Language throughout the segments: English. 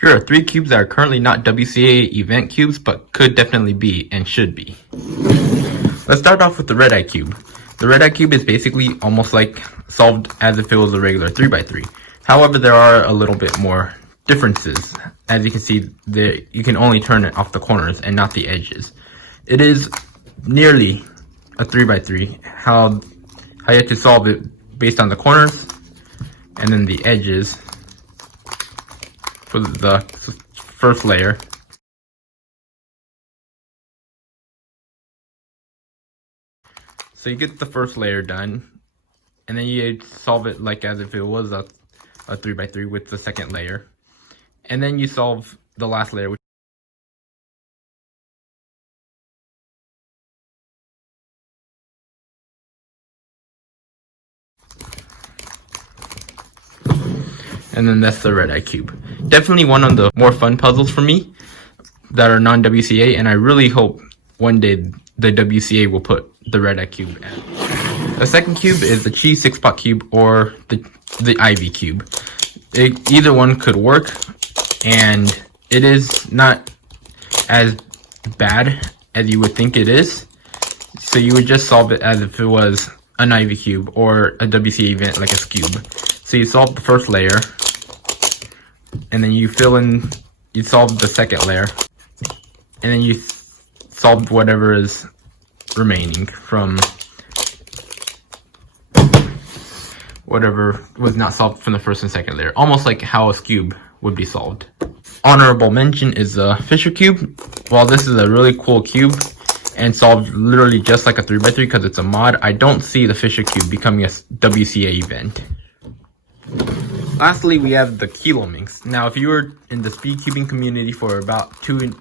Here are 3 cubes that are currently not WCA event cubes, but could definitely be and should be. Let's start off with the red eye cube. The red eye cube is basically almost like solved as if it was a regular 3x3. However, there are a little bit more differences. As you can see, you can only turn it off the corners and not the edges. It is nearly a 3x3. How you have to solve it based on the corners and then the edges for the first layer. So you get the first layer done, and then you solve it like as if it was a 3x3 with the second layer. And then you solve the last layer. And then that's the red eye cube. Definitely one of the more fun puzzles for me that are non-WCA, and I really hope one day the WCA will put the red eye cube in. The second cube is the cheese 6-pot cube or the ivy cube. Either one could work, and it is not as bad as you would think it is. So you would just solve it as if it was an ivy cube or a WCA event like a cube. So you solve the first layer, and then you solve the second layer, and then you solve whatever is remaining from whatever was not solved from the first and second layer. Almost like how a cube would be solved. Honorable mention is the Fisher cube. While this is a really cool cube and solved literally just like a 3x3 because it's a mod, I don't see the Fisher cube becoming a WCA event. Lastly, we have the Kilo Minx. Now, if you were in the speed cubing community for about 2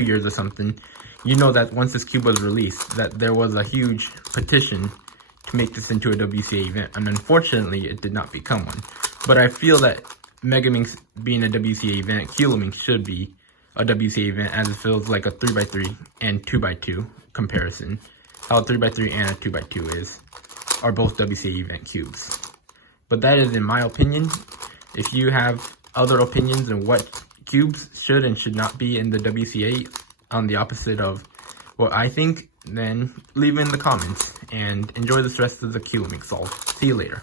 years or something, you know that once this cube was released, that there was a huge petition to make this into a WCA event, and unfortunately, it did not become one. But I feel that Mega Minx being a WCA event, Kilo Minx should be a WCA event, as it feels like a 3x3 and 2x2 comparison. How a 3x3 and a 2x2 are both WCA event cubes. But that is in my opinion. If you have other opinions on what cubes should and should not be in the WCA on the opposite of what I think, then leave in the comments and enjoy the rest of the Kilo Minx solve. See you later.